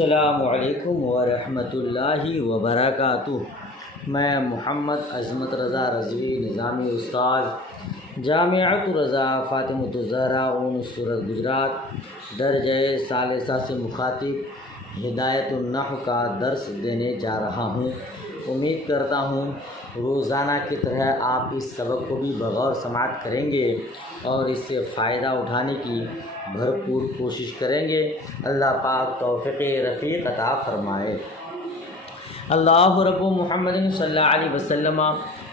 السلام علیکم ورحمۃ اللہ وبرکاتہ۔ میں محمد عظمت رضا رضوی نظامی استاد جامعۃ رضا فاطمۃ الزہرا اون سورت گجرات درجہ ثالثہ سے مخاطب ہدایت النحو کا درس دینے جا رہا ہوں۔ امید کرتا ہوں روزانہ کی طرح آپ اس سبق کو بھی بغور سماعت کریں گے اور اس سے فائدہ اٹھانے کی بھرپور کوشش کریں گے۔ اللہ پاک توفیق رفیق عطا فرمائے۔ اللہ رب محمد صلی اللہ علیہ وسلم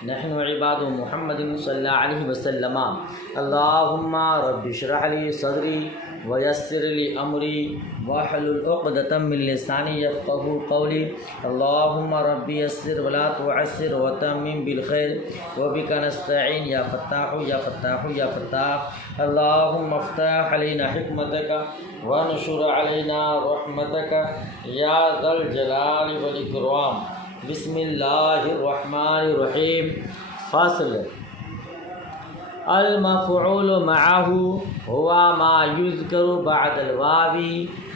نحن عباد محمد صلی اللہ علیہ وسلم۔ اللہم رب اشرح لی صدری ویسر لی امری واحلل عقدۃ من لسانی یفقہوا قولی۔ اللہم رب یسر ولا تعسر وتمم بالخیر وبک نستعین یا فتاح یا فتاح یا فتاح۔ اللہم افتح علینا حکمتک وانشر علینا رحمتک یا ذا الجلال والاکرام۔ بسم اللہ الرحمن الرحیم۔ فصل المفعول معه هو ما يذكر بعد الواو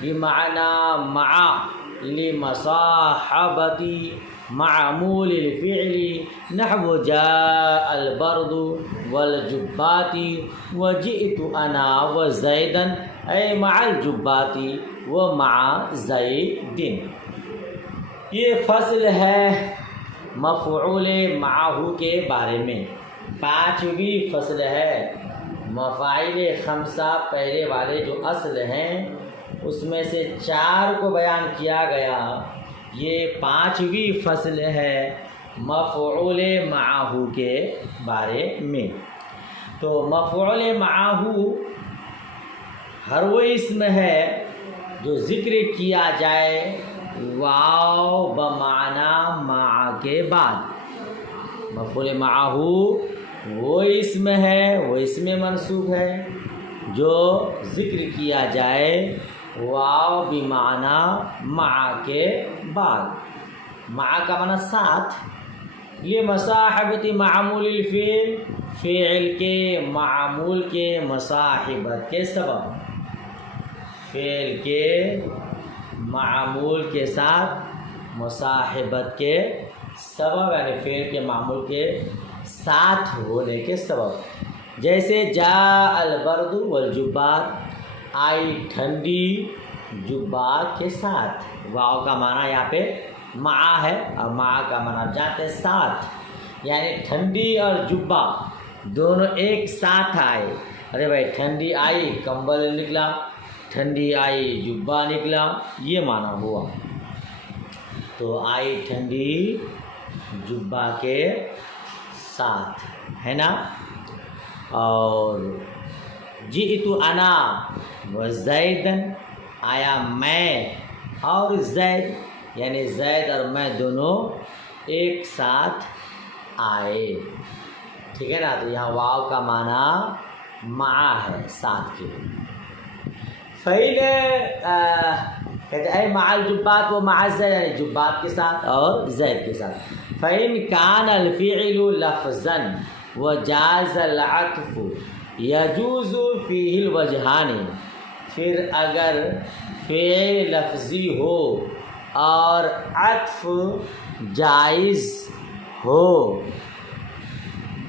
بمعنى مع لمصاحبة معمول الفعل نحو جاء البرد والجبات وجئت أنا وزيدا أي مع الجبات ومع زيد۔ یہ فصل ہے مفعول معه کے بارے میں، پانچویں فصل ہے۔ مفاعل خمسہ پہلے والے جو اصل ہیں اس میں سے چار کو بیان کیا گیا، یہ پانچویں فصل ہے مفعول معه کے بارے میں۔ تو مفعول معه ہر وہ اسم ہے جو ذکر کیا جائے واو بمعنی مع کے بعد۔ مفعول معه وہ اسم ہے، وہ اسم منصوب ہے جو ذکر کیا جائے واو بمعنی مع کے بعد۔ مع کا معنی ساتھ، یہ مصاحبت معمول الفعل، فعل کے معمول کے مصاحبت کے سبب، فعل کے معمول کے ساتھ مصاحبت کے سبب، یعنی فعل کے معمول کے ساتھ ہونے کے سبب۔ جیسے جاء البرد والجبات، آئی ٹھنڈی جبات کے ساتھ۔ واو کا معنی یہاں پہ مع ہے اور مع کا معنی جاتے ساتھ، یعنی ٹھنڈی اور جبہ دونوں ایک ساتھ آئے۔ ارے بھائی ٹھنڈی آئی کمبل نکلا، ٹھنڈی آئی جبہ نکلا، یہ معنی ہوا۔ تو آئی ٹھنڈی جبہ کے ساتھ، ہے نا۔ اور جئت انا وزیدن، آیا میں اور زید، یعنی زید اور میں دونوں ایک ساتھ آئے، ٹھیک ہے نا۔ تو یہاں واو کا معنی مع ہے، ساتھ کے۔ فعل کہتے ہیں مع الجبات و مع زید، یعنی جبات کے ساتھ اور زید کے ساتھ۔ فإن كان الفعل لفظا وجاز العطف يجوز فيه الوجهان، پھر اگر فعل لفظی ہو اور عطف جائز ہو،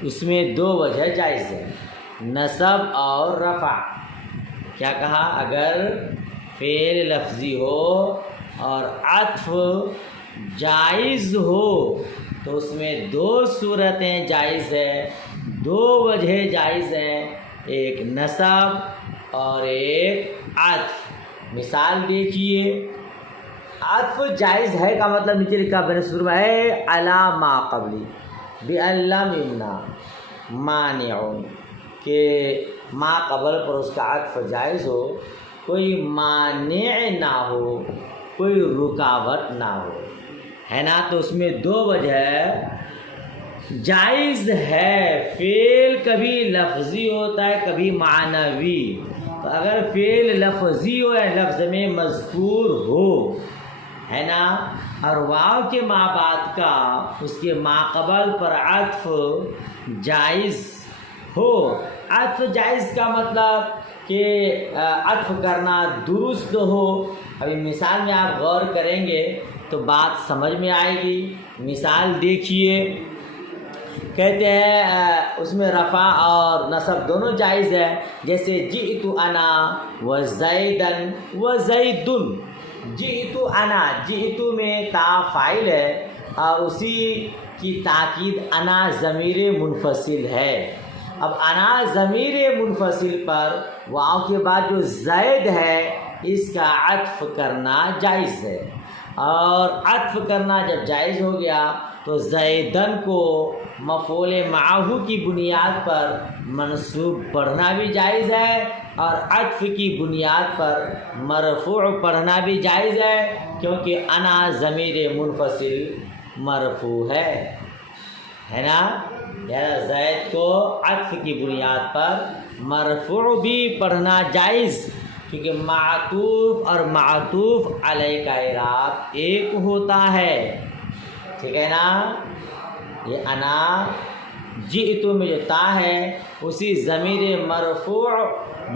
اس میں دو وجہ جائز ہے، نصب اور رفع۔ کیا کہا؟ اگر فعل لفظی ہو اور عطف جائز ہو تو اس میں دو صورتیں جائز ہیں، دو وجہ جائز ہیں، ایک نصب اور ایک عطف۔ مثال دیکھیے، عطف جائز ہے کا مطلب نیچے لکھا بین سور میں ہے علی ما قبلی بأن لم یمنع مانع، کہ ما قبل پر اس کا عطف جائز ہو، کوئی مانع نہ ہو، کوئی رکاوٹ نہ ہو، ہے نا۔ تو اس میں دو وجہ جائز ہے۔ فعل کبھی لفظی ہوتا ہے کبھی معنوی، تو اگر فعل لفظی ہو یا لفظ میں مذکور ہو، ہے نا، اور واو کے ما بعد کا اس کے ما قبل پر عطف جائز ہو۔ عطف جائز کا مطلب کہ عطف کرنا درست ہو. ابھی مثال میں آپ غور کریں گے تو بات سمجھ میں آئے گی. مثال دیکھیے، کہتے ہیں اس میں رفع اور نصب دونوں جائز ہے. جیسے جئت انا و زیدن و زیدن. جئت انا، جئت میں تا فاعل ہے اور اسی کی تاکید انا ضمیر منفصل ہے. اب انا ضمیر منفصل پر واو کے بعد جو زید ہے اس کا عطف کرنا جائز ہے. اور عطف کرنا جب جائز ہو گیا تو زیدن کو مفعول معہ کی بنیاد پر منصوب پڑھنا بھی جائز ہے اور عطف کی بنیاد پر مرفوع پڑھنا بھی جائز ہے، کیونکہ انا ضمیر منفصل مرفوع ہے نا. زید کو عطف کی بنیاد پر مرفوع بھی پڑھنا جائز، کیونکہ معطوف اور معطوف علیہ کا اعراب ایک ہوتا ہے. ٹھیک ہے نا. یہ انا جئت میں جو تا ہے اسی ضمیر مرفوع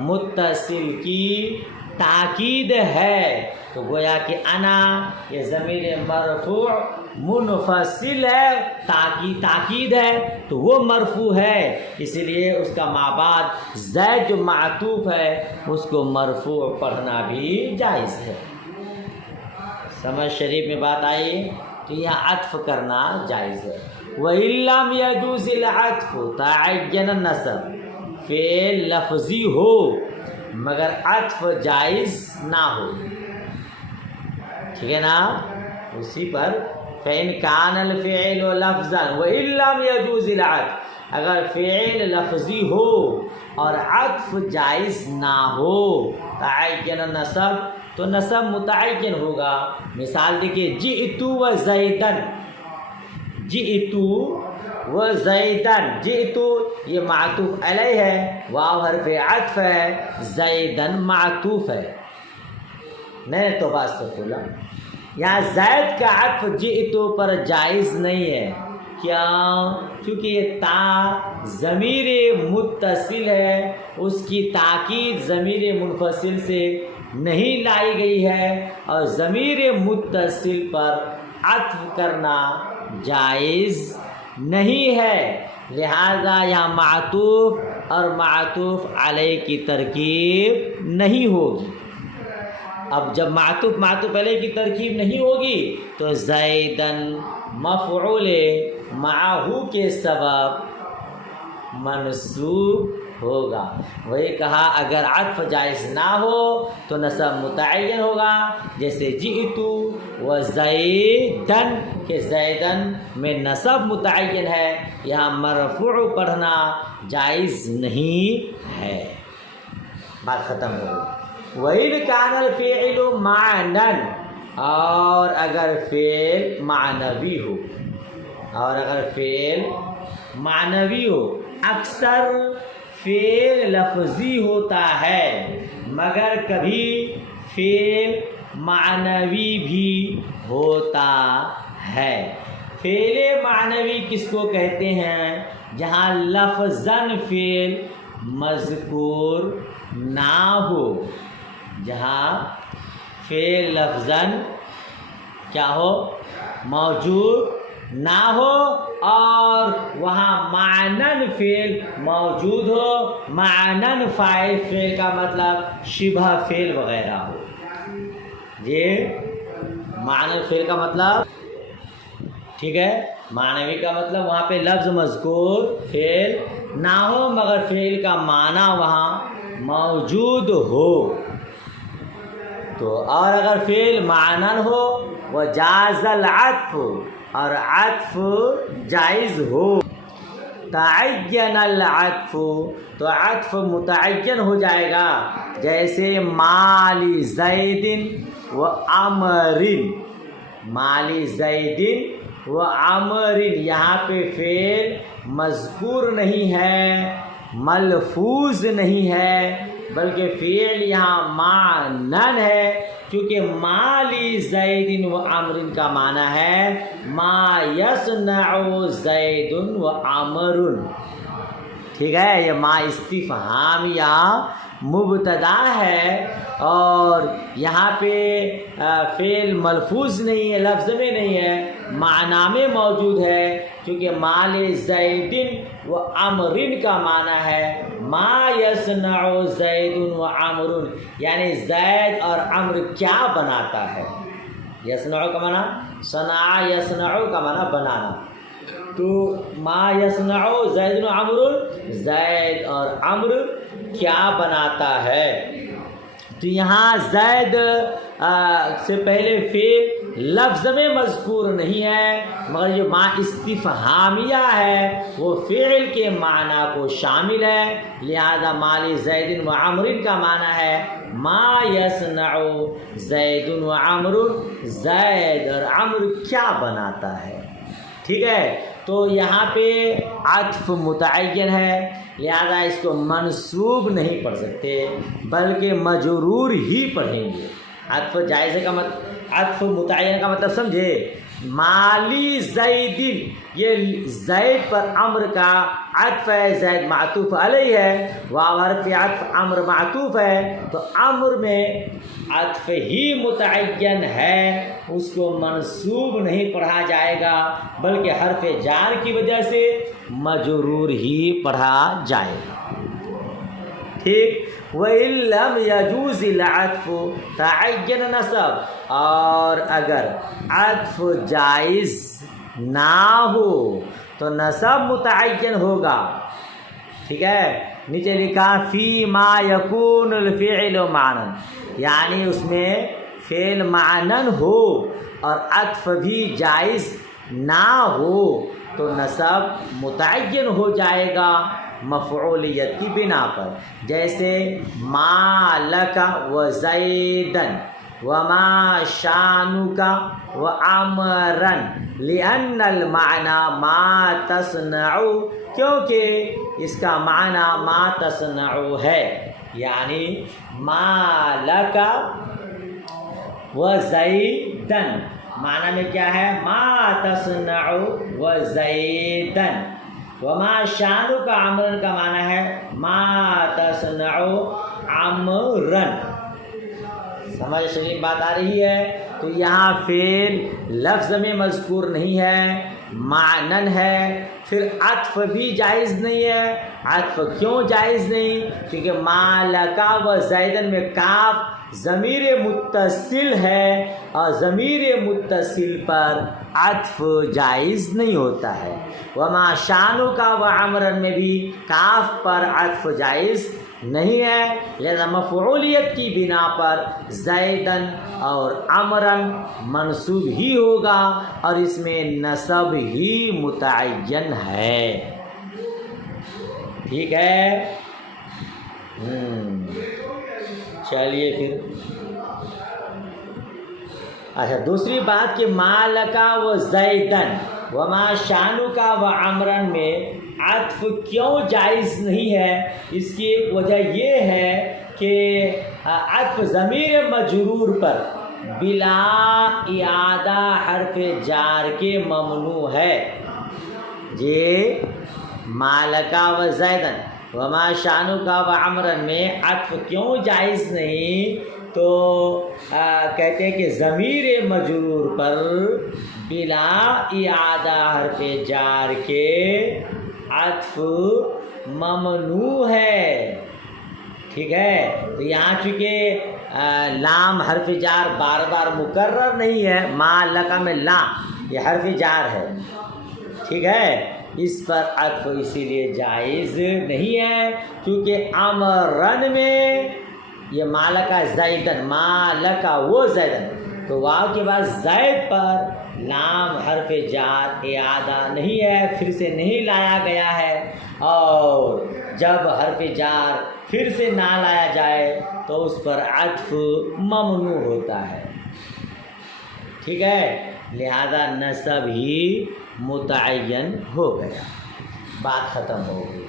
متصل کی تاکید ہے. تو گویا کہ انا یہ ضمیر مرفوع منفصل ہے، تاکید ہے تو وہ مرفوع ہے، اسی لیے اس کا مابعد زید جو معطوف ہے اس کو مرفوع پڑھنا بھی جائز ہے. سمجھ شریف میں بات آئی. تو یہاں عطف کرنا جائز ہے. وَإِن لَّمْ يَجُوزِ الْعَطْفُ تَعَيَّنَ النَّصْبُ. فعل لفظی ہو مگر عطف جائز نہ ہو. ٹھیک ہے نا. اسی پر فَإِن كَانَ الْفِعْلُ لَفْظًا وَإِن لَّمْ يَجُوزِ الْعَطْفُ. اگر فعل لفظی ہو اور عطف جائز نہ ہو تعین النصب تو نصب متعین ہوگا. مثال دیکھیے، جئت و زیدن. جئت و زیدن، جئت یہ معطوف علیہ ہے، واو حرف عطف ہے، زیدن معطوف ہے. میں نے تو بات سے کھولا. یہاں زید کا عطف جئت پر جائز نہیں ہے. کیوں؟ کیونکہ یہ تا ضمیر متصل ہے، اس کی تاکید ضمیر منفصل سے نہیں لائی گئی ہے اور ضمیر متصل پر عطف کرنا جائز نہیں ہے. لہذا یہاں معطوف اور معطوف علیہ کی ترکیب نہیں ہوگی. اب جب معطوف علیہ کی ترکیب نہیں ہوگی تو زیدن مفعول معہ کے سبب منصوب ہوگا. وہی کہا اگر عطف جائز نہ ہو تو نصب متعین ہوگا. جیسے جئت و زیدن کہ زیدن میں نصب متعین ہے، یہاں مرفوع پڑھنا جائز نہیں ہے. بات ختم ہو گئی. وَإِن كَانَ الْفِعْلُ مَعْنًا. اور اگر فعل معنوی ہو، اور اگر فعل معنوی ہو. اکثر فعل لفظی ہوتا ہے مگر کبھی فعل معنوی بھی ہوتا ہے. فعل معنوی کس کو کہتے ہیں؟ جہاں لفظاً فعل مذکور نہ ہو. جہاں فعل لفظاً کیا ہو؟ موجود نہ ہو اور وہاں معنن فعل موجود ہو. معنن فاعل فعل کا مطلب شبہ فعل وغیرہ ہو. یہ معنن فعل کا مطلب ٹھیک ہے. معنوی کا مطلب وہاں پہ لفظ مذکور فعل نہ ہو مگر فعل کا معنی وہاں موجود ہو. تو اور اگر فعل معنن ہو وجاز العطف اور عطف جائز ہو. تعین العطف تو عطف متعین ہو جائے گا. جیسے مالی زیدن و عمرن. مالی زیدن و عمرن یہاں پہ فعل مذکور نہیں ہے، ملفوظ نہیں ہے، بلکہ فعل یہاں معنن ہے. کیونکہ مالی زیدن و عمرن کا معنی ہے ما یصنع زیدن و عمرن. ٹھیک ہے. یہ ما استفہامیہ مبتدا ہے اور یہاں پہ فعل ملفوظ نہیں ہے، لفظ میں نہیں ہے، معنی میں موجود ہے، کیونکہ مال زید و عمر کا معنی ہے ما یصنع زید و عمر، یعنی زید اور عمر کیا بناتا ہے۔ یصنع کا معنی صنع، یصنع کا معنی بنانا، تو ما یصنع زید و عمر، زید اور عمر کیا بناتا ہے۔ تو یہاں زید سے پہلے فعل لفظ میں مذکور نہیں ہے، مگر جو ما استفہامیہ ہے وہ فعل کے معنی کو شامل ہے، لہذا مال زید و عمر کا معنی ہے ما یصنع زید و عمر، زید اور عمر کیا بناتا ہے۔ ٹھیک ہے، تو یہاں پہ عطف متعین ہے، لہذا اس کو منصوب نہیں پڑھ سکتے بلکہ مجرور ہی پڑھیں گے۔ عطف جائزے کا عطف متعین کا مطلب سمجھے، مالی زیدن، یہ زید پر عمر کا عطف ہے، زید معطوف علیہ ہے، واو حرف عطف عمر معطوف ہے، تو عمر میں عطف ہی متعین ہے، اس کو منصوب نہیں پڑھا جائے گا بلکہ حرف جار کی وجہ سے مجرور ہی پڑھا جائے گا۔ ٹھیک، وَإِن لَّمْ يَجُوزِ الْعَطْفُ تَعَيَّنَ نَصَب، اور اگر عطف جائز نہ ہو تو نصب متعین ہوگا۔ ٹھیک ہے، نیچے لکھا فی ما یکون الفعل معنن، یعنی اس میں فعل معنن ہو اور عطف بھی جائز نہ ہو تو نصب متعین ہو جائے گا مفعولیت کی بنا پر، جیسے ما لک و زیدن وما شانک و عمرن لأن المعنی ما تصنع، کیونکہ اس کا معنی ما تصنع ہے، یعنی ما لک و زیدن معنی میں کیا ہے، ما تصنع و زیدن، وما شانک عمرن کا معنی ہے ما تصنع عمرن۔ سمجھ شریف بات آ رہی ہے؟ تو یہاں فعل لفظ میں مذکور نہیں ہے، معنن ہے، پھر عطف بھی جائز نہیں ہے۔ عطف کیوں جائز نہیں؟ کیونکہ ما لکا و زیدن میں کاف ضمیر متصل ہے اور ضمیر متصل پر عطف جائز نہیں ہوتا ہے۔ وما شانو کا و عمرن میں بھی کاف پر عطف جائز نہیں ہے، لہذا مفعولیت کی بنا پر زیدن اور عمرن منصوب ہی ہوگا اور اس میں نصب ہی متعین ہے۔ ٹھیک ہے، چلیے پھر اچھا دوسری بات کہ ما لکا و زیدن وما شانو کا و عمرن میں عطف کیوں جائز نہیں ہے؟ اس کی ایک وجہ یہ ہے کہ عطف ضمیر مجرور پر بلا اعادہ حرف جار کے ممنوع ہے۔ جی ما لکا و زیدن وما شانو کا و عمرن میں عطف کیوں جائز نہیں؟ تو کہتے ہیں کہ ضمیر مجرور پر بلا اعادہ حرف جار کے عطف ممنوع ہے۔ ٹھیک ہے، تو یہاں چونکہ لام حرف جار بار بار مکرر نہیں ہے، ما لکا میں لام یہ حرف جار ہے، ٹھیک ہے، اس پر عطف اسی لیے جائز نہیں ہے، کیونکہ عمرن میں یہ ما لکا زیدن، ما لکا وہ زیدن، تو واو کے بعد زید پر لام حرف جار اعادہ نہیں ہے، پھر سے نہیں لایا گیا ہے، اور جب حرف جار پھر سے نہ لایا جائے تو اس پر عطف ممنوع ہوتا ہے۔ ٹھیک ہے، لہذا نصب ہی متعین ہو گیا، بات ختم ہو گئی۔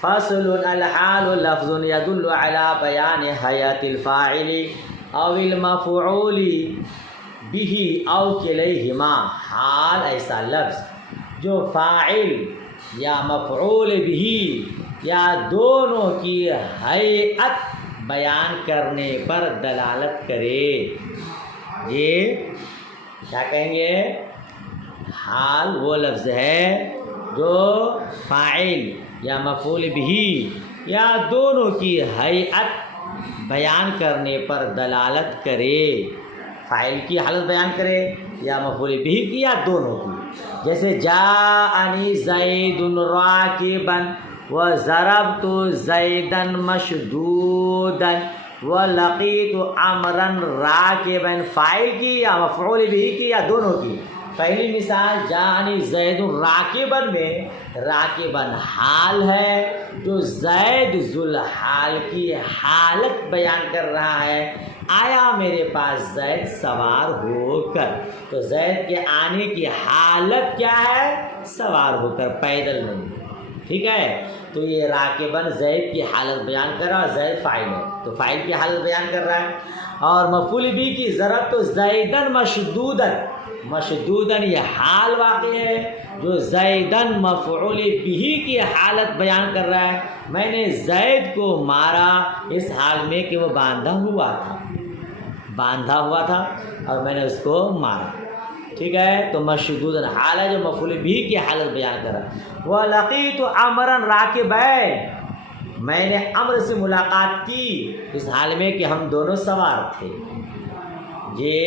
فصل الحال لفظ يدل على بیان حیات الفاعل او المفعول به او کلیہما، حال ایسا لفظ جو فاعل یا مفعول به یا دونوں کی ہیئت بیان کرنے پر دلالت کرے. یہ کیا کہیں گے؟ حال وہ لفظ ہے جو فاعل یا مفعول بھی یا دونوں کی ہیئت بیان کرنے پر دلالت کرے. فاعل کی حالت بیان کرے یا مفعول بھی کی یا دونوں کی. جیسے جاءنی زید راکبا وضربت زیدا مشدودا ولقیت عمرا راکبا. فاعل کی یا مفعول بھی کی یا دونوں کی. پہلی مثال جاءنی زید راکبا میں راکبا حال ہے جو زید ذوالحال کی حالت بیان کر رہا ہے. آیا میرے پاس زید سوار ہو کر. تو زید کے آنے کی حالت کیا ہے؟ سوار ہو کر، پیدل نہیں. ٹھیک ہے، تو یہ راکباً زید کی حالت بیان کر رہا ہے. زید فاعل ہے تو فاعل کی حالت بیان کر رہا ہے. اور مفعول بھی کی ضرب تو زیدن مشدودن. مشدودن یہ حال واقع ہے جو زیدن مفعول بھی کی حالت بیان کر رہا ہے. میں نے زید کو مارا اس حال میں کہ وہ باندھا ہوا تھا اور میں نے اس کو مارا. ٹھیک ہے، تو مشدودن حال ہے جو مفعول بھی کی حالت بیان کر رہا ہے. وَلَقِيتُ عَمْرًا رَاكِبَيْنِ. میں نے عمر سے ملاقات کی اس حال میں کہ ہم دونوں سوار تھے. یہ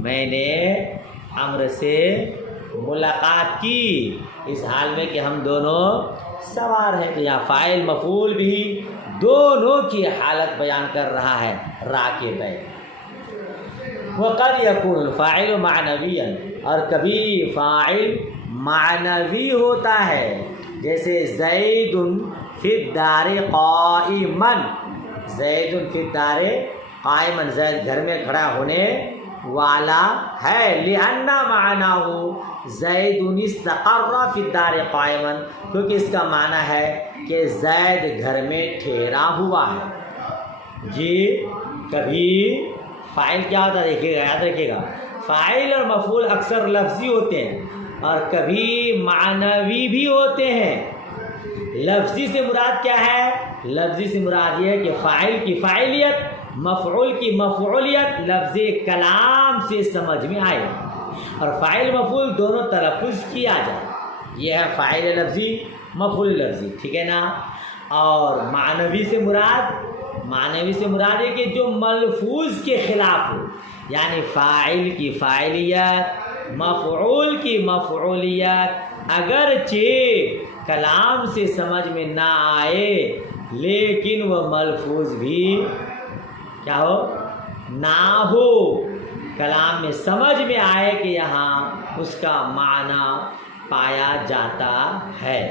میں نے عمر سے ملاقات کی اس حال میں کہ ہم دونوں سوار ہیں. تو یہاں فاعل مفعول بھی دونوں کی حالت بیان کر رہا ہے، راکبین. وقد یکون الفاعل معنویا، اور کبھی فاعل معنوی ہوتا ہے. جیسے زید فی الدار قائما. زید فی الدار قائما، زید گھر میں کھڑا ہونے والا ہے. لأن معناه زید استقر فی الدار قائما، کیونکہ اس کا معنی ہے کہ زید گھر میں ٹھہرا ہوا ہے. جی کبھی فاعل کیا ہوتا ہے دیکھیے گا، یاد رکھیے گا. فاعل اور مفعول اکثر لفظی ہوتے ہیں اور کبھی معنوی بھی ہوتے ہیں. لفظی سے مراد کیا ہے؟ لفظی سے مراد یہ ہے کہ فاعل کی فاعلیت، مفعول کی مفعولیت لفظ کلام سے سمجھ میں آئے اور فاعل مفعول دونوں تلفظ کیا جائے. یہ ہے فاعل لفظی مفعول لفظی. ٹھیک ہے نا. اور معنوی سے مراد ہے کہ جو ملفوظ کے خلاف ہو، یعنی فاعل کی فاعلیت، مفعول کی مفعولیت اگرچہ کلام سے سمجھ میں نہ آئے لیکن وہ ملفوظ بھی کیا ہو؟ نہ ہو، کلام میں سمجھ میں آئے کہ یہاں اس کا معنی پایا جاتا ہے.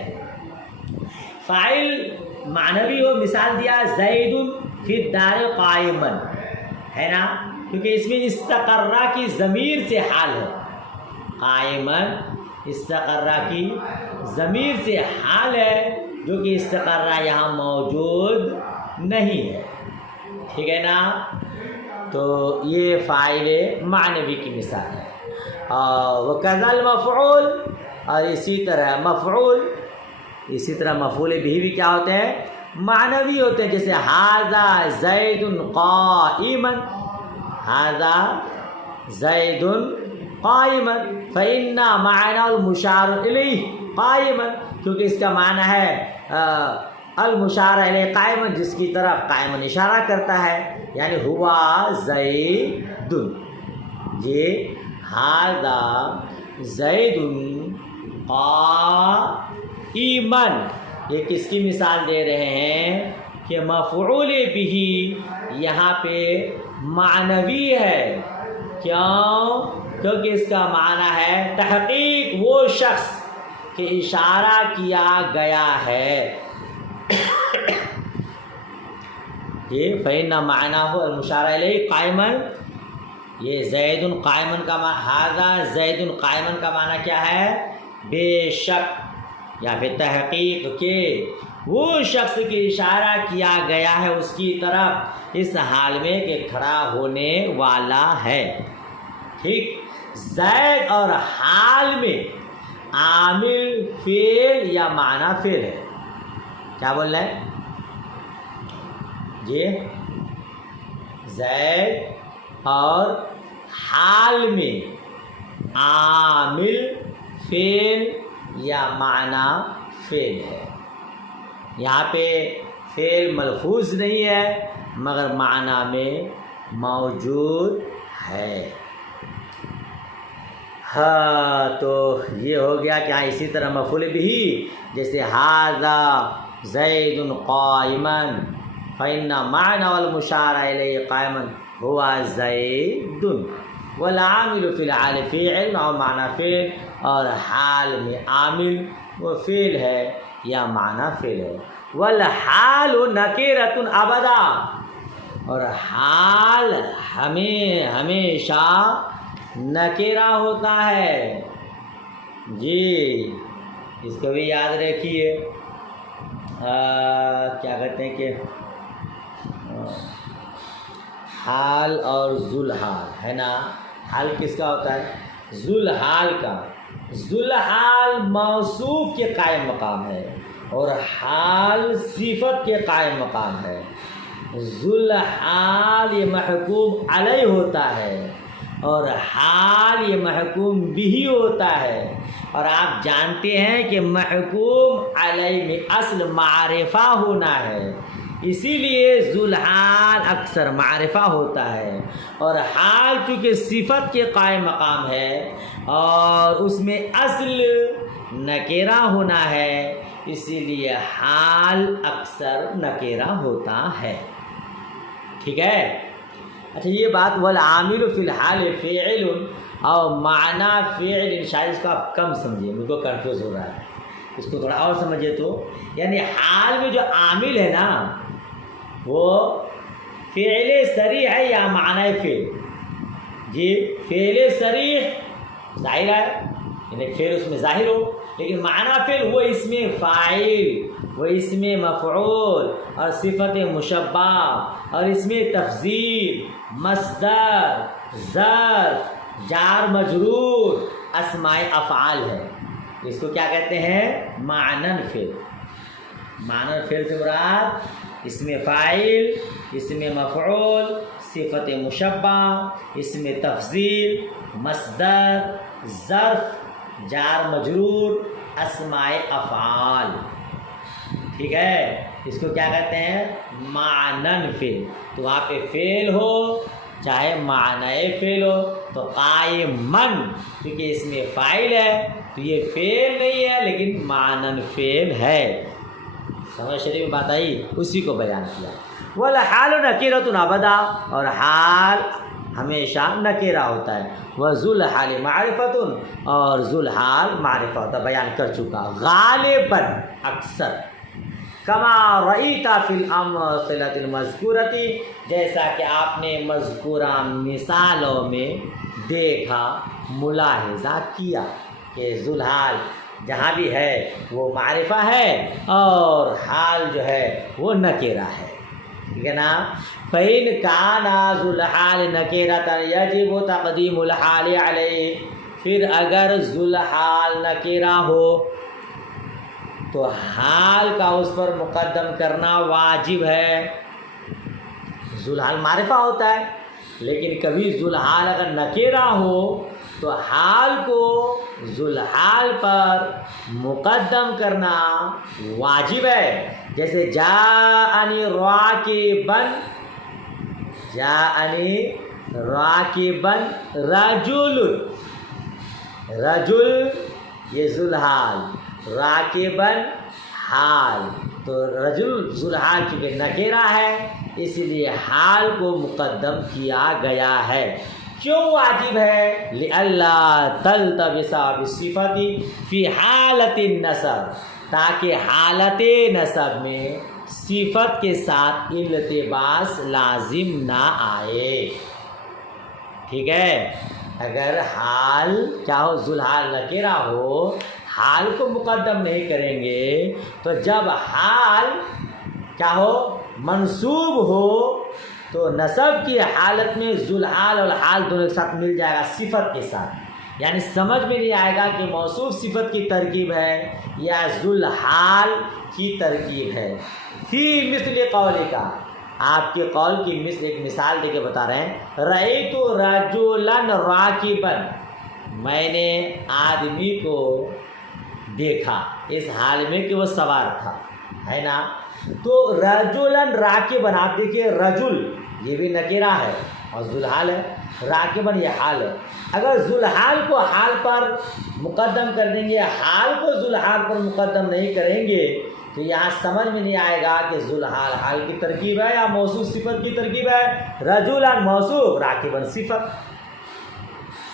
فاعل معنوی ہو، مثال دیا زید فی الدار قائما، ہے نا، کیونکہ اس میں استقرہ کی ضمیر سے حال ہے. قائما استقرہ کی ضمیر سے حال ہے جو کہ استقرہ یہاں موجود نہیں ہے. ٹھیک ہے نا. تو یہ فاعل معنوی کی مثال ہے. وَكَذَا الْمَفْعُولُ، اور اسی طرح مفعول بھی کیا ہوتے ہیں؟ معنوی ہوتے ہیں. جیسے ھذا زید قائما، ھذا زید قائما فإن معنى المشار الیہ قائما، کیونکہ اس کا معنی ہے المشار الیہ قائما، جس کی طرف قائما اشارہ کرتا ہے، یعنی ہوا زید. یہ ھذا زید قائما، یہ کس کی مثال دے رہے ہیں کہ مفعول بھی یہاں پہ معنوی ہے. کیوں؟ کیونکہ اس کا معنی ہے تحقیق وہ شخص کہ اشارہ کیا گیا ہے. یہ فإن معناه المشار الیہ قائما، یہ زید قائما کا معنی، ھذا زید قائما کا معنی کیا ہے؟ بے شک یا پھر تحقیق کہ وہ شخص کی اشارہ کیا گیا ہے اس کی طرف اس حال میں کہ کھڑا ہونے والا ہے. ٹھیک. زید اور حال میں عامل فعل یا معنی فعل ہے. کیا بول رہے ہیں جی؟ زید اور حال میں عامل فعل یا معنی فعل ہے. یہاں پہ فعل ملفوظ نہیں ہے مگر معنی میں موجود ہے. ہاں تو یہ ہو گیا کہ اسی طرح مفعول بھی جیسے ھذا زید قائما فإن معنى والمشار إليه قائما هو زید والعامل فی الحال فعل اور معنی فعل اور حال میں عامل وہ فعل ہے یا معنی فعل ہے. والحال نکرۃ ابدا اور حال ہمیشہ نکرہ ہوتا ہے. جی اس کو بھی یاد رکھیے. کیا کہتے ہیں کہ حال اور ذوالحال ہے نا. حال کس کا ہوتا ہے؟ ذوالحال کا. ذوالحال موصوف کے قائم مقام ہے اور حال صفت کے قائم مقام ہے. ذوالحال یہ محکوم علیہ ہوتا ہے اور حال یہ محکوم بھی ہوتا ہے. اور آپ جانتے ہیں کہ محکوم علیہ میں اصل معرفہ ہونا ہے اسی لیے ذوالحال اکثر معرفہ ہوتا ہے اور حال چونکہ صفت کے قائم مقام ہے اور اس میں اصل نکرہ ہونا ہے اسی لیے حال اکثر نکرہ ہوتا ہے. ٹھیک ہے. اچھا یہ بات والعامل فی الحال فعل اور معنی فعل شاید اس کو آپ کم سمجھیے مجھ کو کنفیوز ہو رہا ہے اس کو تھوڑا اور سمجھیے تو یعنی حال میں جو عامل ہے نا وہ فعل صریح ہے یا معنی فعل. جی فعل صریح ظاہر ہے یعنی فعل اس میں ظاہر ہو لیکن معنی فعل وہ اس میں فاعل وہ اس میں مفعول اور صفت مشبہ اور اس میں تفضیل مصدر ظرف جار مجرور اسماء افعال ہے. اس کو کیا کہتے ہیں؟ معنی فعل. معنی فعل سے مراد اس میں فاعل اس میں مفعول صفت مشبہ اس میں تفضیل مصدر ظرف جار مجرور اسماء افعال. ٹھیک ہے. اس کو کیا کہتے ہیں؟ معنی فعل. تو وہاں پہ فعل ہو چاہے معنی فعل ہو تو قائمن کیونکہ اس میں فاعل ہے تو یہ فعل نہیں ہے لیکن معنی فعل ہے. سمجھ شریف میں بات آئی اسی کو بیان کیا. والحال نکرۃ ابدا اور حال ہمیشہ نکرہ ہوتا ہے. وذوالحال معرفۃ اور ذوالحال معرفہ ہوتا ہے. بیان کر چکا غالباً اکثر کما رأیت فی الامثلۃ المذکورۃ جیسا کہ آپ نے مذکورہ مثالوں میں دیکھا ملاحظہ کیا کہ ذوالحال جہاں بھی ہے وہ معرفہ ہے اور حال جو ہے وہ نکرہ ہے. ٹھیک ہے نا. فَإِنْ كَانَ ذُوالْحَالِ نَكِرَةً يَجِبُ تَقْدِيمُ الْحَالِ عَلَيْهِ پھر اگر ذوالحال نکرہ ہو تو حال کا اس پر مقدم کرنا واجب ہے. ذوالحال معرفہ ہوتا ہے لیکن کبھی ذوالحال اگر نکرہ ہو تو حال کو ذوالحال پر مقدم کرنا واجب ہے. جیسے جاءنی راکبن رجل یہ ذوالحال راکبن حال تو رجل ذوالحال چونکہ نکرہ ہے اسی لیے حال کو مقدم کیا گیا ہے. کیوں واجب ہے؟ لئلا تلتبس بالصفۃ فی حالت النصب تاکہ حالت نصب میں صفت کے ساتھ التباس لازم نہ آئے. ٹھیک ہے. اگر حال کیا ہو ذوالحال نکرہ ہو حال کو مقدم نہیں کریں گے تو جب حال کیا ہو منصوب ہو تو نصب کی حالت میں ذوالحال اور حال دونوں کے ساتھ مل جائے گا صفت کے ساتھ. یعنی سمجھ میں نہیں آئے گا کہ موصوف صفت کی ترکیب ہے یا ذوالحال کی ترکیب ہے۔ فی مثل قول کا، آپ کے قول کی مثل ایک مثال دے کے بتا رہے ہیں، رأیت رجلا راکبا، میں نے آدمی کو دیکھا اس حال میں کہ وہ سوار تھا، ہے نا۔ تو رجلا راکبا، آپ دیکھیے رجل یہ بھی نکرہ ہے اور ذوالحال ہے، راکبا یہ حال ہے۔ اگر ذوالحال کو حال پر مقدم کر دیں گے، حال کو ذوالحال پر مقدم نہیں کریں گے تو یہاں سمجھ میں نہیں آئے گا کہ ذوالحال حال کی ترکیب ہے یا موصوف صفت کی ترکیب ہے۔ رجلا موصوف، راکبا صفت۔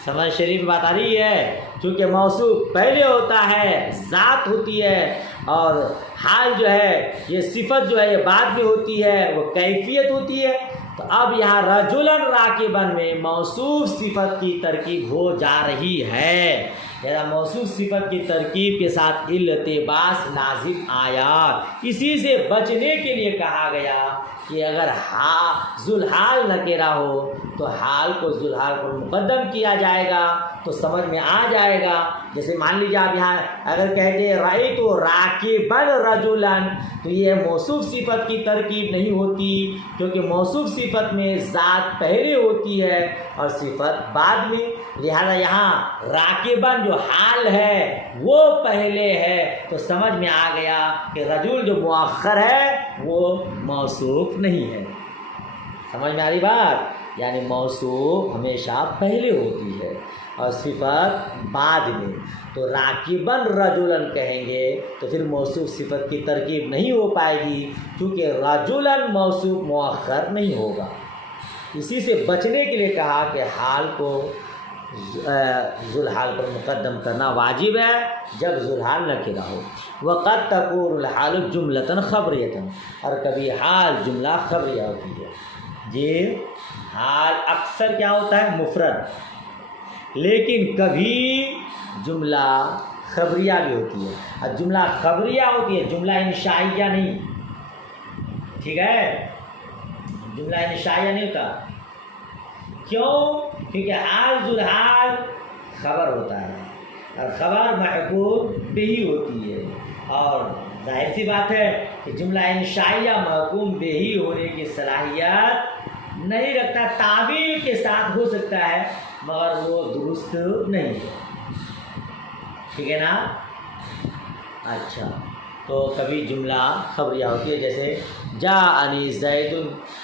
سمجھ شریف بات آ رہی ہے؟ کیونکہ موصوف پہلے ہوتا ہے، ذات ہوتی ہے، اور حال جو ہے یہ صفت جو ہے یہ بعد میں ہوتی ہے، وہ کیفیت ہوتی ہے۔ تو اب یہاں رجلا راکبا میں موصوف صفت کی ترکیب ہو جا رہی ہے، یا موصوف صفت کی ترکیب کے ساتھ التباس لازم آیا۔ اسی سے بچنے کے لیے کہا گیا کہ اگر ذوالحال نکرہ ہو تو حال کو ذوالحال پر مقدم کیا جائے گا تو سمجھ میں آ جائے گا۔ جیسے مان لیجیے آپ یہاں اگر کہتے ہیں رأیت راکبا رجلا، تو یہ موصوف صفت کی ترکیب نہیں ہوتی، کیونکہ موصوف صفت میں ذات پہلے ہوتی ہے اور صفت بعد میں، لہذا یہاں راکبا جو حال ہے وہ پہلے ہے، تو سمجھ میں آ گیا کہ رجل جو مؤخر ہے وہ موصوف نہیں ہے۔ سمجھ میں آ رہی بات؟ یعنی موصوف ہمیشہ پہلے ہوتی ہے اور صفت بعد میں۔ تو راکبا رجلا کہیں گے تو پھر موصوف صفت کی ترکیب نہیں ہو پائے گی، کیونکہ رجلا موصوف مؤخر نہیں ہوگا۔ اسی سے بچنے کے لیے کہا کہ حال کو ذوالحال پر مقدم کرنا واجب ہے جب ذوالحال نکرہ ہو۔ وقد تکون الحال جملۃ خبریۃ، اور کبھی حال جملہ خبریہ ہوتی ہے۔ یہ حال اکثر کیا ہوتا ہے؟ مفرد، لیکن کبھی جملہ خبریہ بھی ہوتی ہے۔ اب جملہ خبریہ ہوتی ہے، جملہ انشائیہ نہیں، ٹھیک ہے؟ جملہ انشائیہ نہیں ہوتا، کیوں؟ کیونکہ حال ذوالحال خبر ہوتا ہے اور خبر محکوم بہی ہوتی ہے، اور ظاہر سی بات ہے کہ جملہ انشائیہ محکوم بہی ہونے کی صلاحیت نہیں رکھتا، تعبیر کے ساتھ ہو سکتا ہے مگر وہ درست نہیں ہے، ٹھیک ہے نا؟ اچھا، تو کبھی جملہ خبریہ ہوتی ہے، جیسے جاءنی زید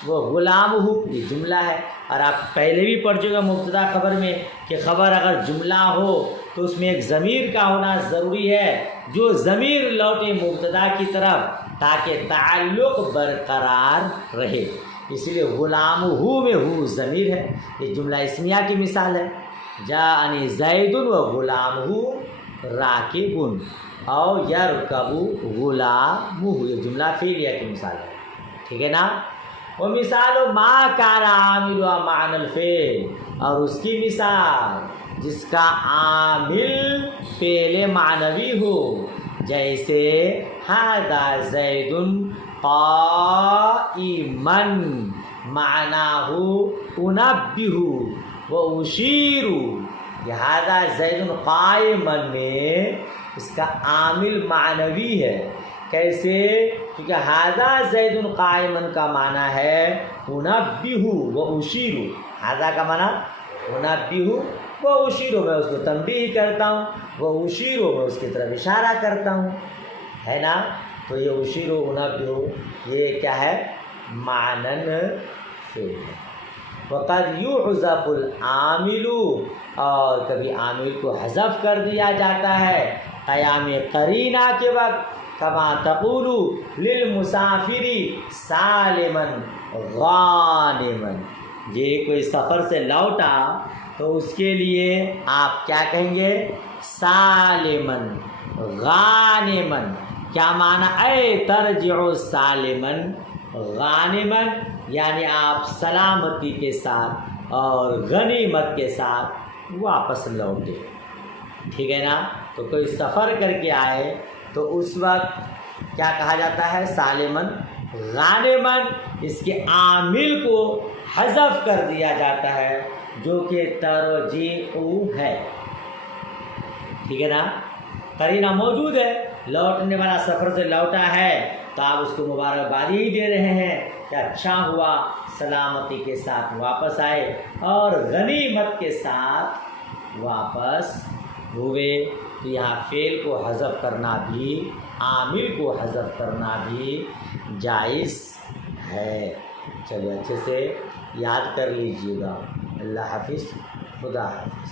وہ غلامہ، یہ جملہ ہے، اور آپ پہلے بھی پڑھ چکے مبتدا خبر میں کہ خبر اگر جملہ ہو تو اس میں ایک ضمیر کا ہونا ضروری ہے، جو ضمیر لوٹے مبتدا کی طرف تاکہ تعلق برقرار رہے، اس لیے غلامہ میں ہو ضمیر ہے۔ یہ جملہ اسمیہ کی مثال ہے، جاءنی زید و غلامہ راکب او یرکب غلامہ، یہ جملہ فعلیہ کی مثال ہے، ٹھیک ہے نا؟ وہ مثال ما کان عامل و معنی الفعل، اور اس کی مثال جس کا عامل فعل معنوی ہو، جیسے ھذا زید قائما، معناہ انبہ و اشیر، ھذا زید قائما میں اس کا عامل معنوی ہے۔ کیسے؟ کیونکہ ھذا زید قائما کا معنی ہے انبہ و اشیر، ھذا کا معنی انبہ و اشیر، میں اس کو تنبیہ کرتا ہوں، وہ اشیر میں اس کی طرف اشارہ کرتا ہوں، ہے نا؟ تو یہ اشیر و انبہ یہ کیا ہے؟ معنن فعل ہے۔ وقد یحذف العامل، اور کبھی عامل کو حذف کر دیا جاتا ہے قیام قرینہ کے وقت، کما تقول للمسافر سالما غانما، یہ کوئی سفر سے لوٹا تو اس کے لیے آپ کیا کہیں گے؟ سالما غانما، کیا معنی؟ اے ترجع سالما غانما، یعنی آپ سلامتی کے ساتھ اور غنیمت کے ساتھ واپس لوٹے، ٹھیک ہے نا؟ تو کوئی سفر کر کے آئے تو اس وقت کیا کہا جاتا ہے؟ سالمن غانمن، اس کے عامل کو حذف کر دیا جاتا ہے جو کہ ترجیع ہے، ٹھیک ہے نا، قرینہ موجود ہے، لوٹنے والا سفر سے لوٹا ہے تو آپ اس کو مبارکباد ہی دے رہے ہیں کہ اچھا ہوا سلامتی کے ساتھ واپس آئے اور غنیمت کے ساتھ واپس ہوئے۔ تو یہاں فعل کو حذف کرنا بھی، عامل کو حذف کرنا بھی جائز ہے۔ چلیے اچھے سے یاد کر لیجیے گا۔ اللہ حافظ، خدا حافظ۔